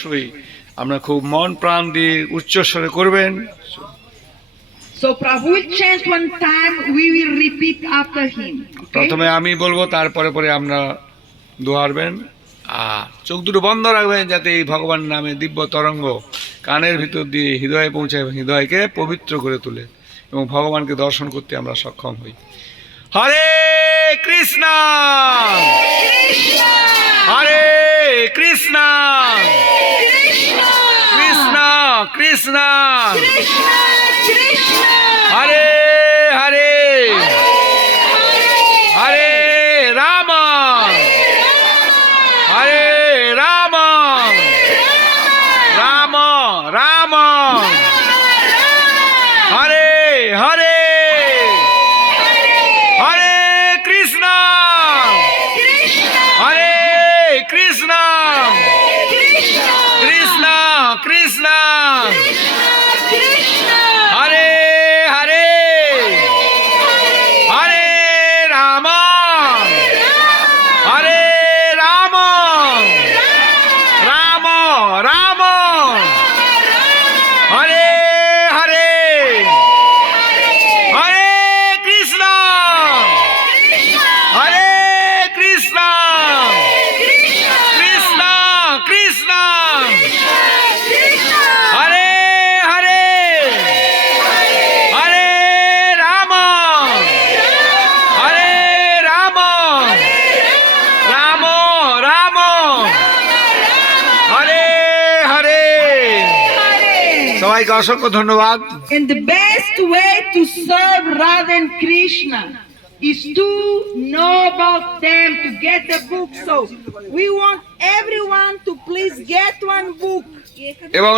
অবশ্যই আমরা খুব মন প্রাণ দিয়ে উচ্চস্বরে করবেন। So Prabhu will chant one time, we will repeat after him. Okay? প্রথমে আমি বলবো, তারপরে পরে আমরা দোয়ারবেন, আর চোখ দুটো বন্ধ রাখবেন যাতে এই ভগবান নামে দিব্য তরঙ্গ কানের ভিতর দিয়ে হৃদয়ে পৌঁছায় এবং হৃদয়কে পবিত্র করে তোলে এবং ভগবানকে দর্শন করতে আমরা সক্ষম হই। হরে কৃষ্ণ হরে কৃষ্ণ কৃষ্ণ কৃষ্ণ হরে হরে হরে রাম হরে রাম রাম রাম হরে হরে হরে কৃষ্ণ হরে কৃষ্ণ কৃষ্ণ কৃষ্ণ হরে হরে হরে রাম হরে রাম রাম রাম হরে হরে হরে কৃষ্ণ হরে কৃষ্ণ কৃষ্ণ কৃষ্ণ হরে হরে হরে রাম হরে রাম রাম রাম হরে হরে। সবাইকে অসংখ্য ধন্যবাদ। And the best way to serve Radha and Krishna is to know about them, to get the book. So we want everyone to please get one book. এবং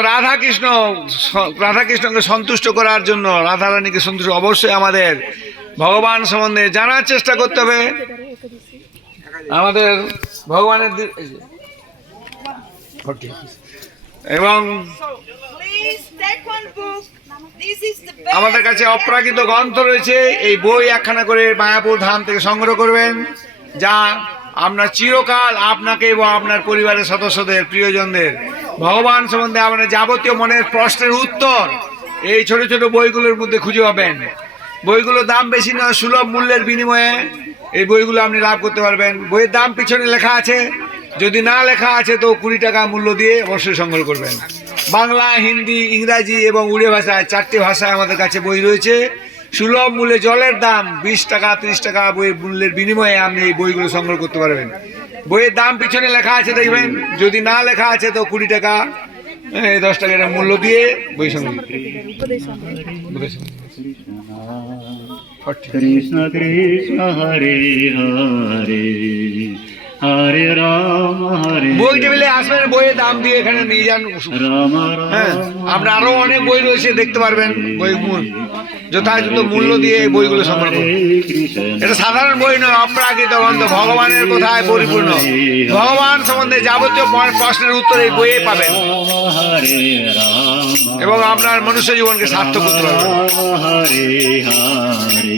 রাধাকৃষ্ণকে সন্তুষ্ট করার জন্য, রাধারানীকে সন্তুষ্ট অবশ্যই আমাদের ভগবান সম্বন্ধে জানার চেষ্টা করতে হবে। আমাদের ভগবানের এবং Please take one book. This is the best. আমাদের কাছে অপ্রাকৃত গ্রন্থ রয়েছে, এই বই একখানা করে মায়াপুর ধাম থেকে সংগ্রহ করবেন, যা আপনার চিরকাল আপনাকে এবং আপনার পরিবারের সদস্যদের, প্রিয়জনদের ভগবান সম্বন্ধে আপনার যাবতীয় মনের প্রশ্নের উত্তর এই ছোট ছোট বইগুলোর মধ্যে খুঁজে পাবেন। বইগুলোর দাম বেশি নয়, সুলভ মূল্যের বিনিময়ে এই বইগুলো আপনি লাভ করতে পারবেন। বইয়ের দাম পিছনে লেখা আছে, যদি না লেখা আছে তো 20 টাকা মূল্য দিয়ে অবশ্যই সংগ্রহ করবেন। বাংলা, হিন্দি, ইংরাজি এবং উড়িয়া ভাষায় 4টি ভাষায় আমাদের কাছে বই রয়েছে। সুলভ মূল্যে, জলের দাম 20 টাকা 30 টাকা বইয়ের মূল্যের বিনিময়ে আপনি এই বইগুলো সংগ্রহ করতে পারবেন। বইয়ের দাম পিছনে লেখা আছে দেখবেন, যদি না লেখা আছে তো 20 টাকা 10 টাকা মূল্য দিয়ে বই সংগ্রহ কৃষ্ণ কৃষ্ণ হরে হরে হরে রাম হরে বই টেবিলে আসবেন, বইয়ের দাম দিয়ে এখানে নিয়ে যান। রাম হ্যাঁ, আপনার আরো অনেক বই রয়েছে, দেখতে পারবেন। বই যথাযথ মূল্য দিয়ে এই বইগুলো সংগ্রহ করুন। এটা সাধারণ বই নয়, অপ্রাকৃত গ্রন্থ, ভগবানের কথায় পরিপূর্ণ। ভগবান সম্বন্ধে যাবতীয় প্রশ্নের উত্তর এই বইয়ে পাবেন হরে রাম এবং আপনার মনুষ্য জীবনকে সার্থক করতে পারবেন। হরে হরে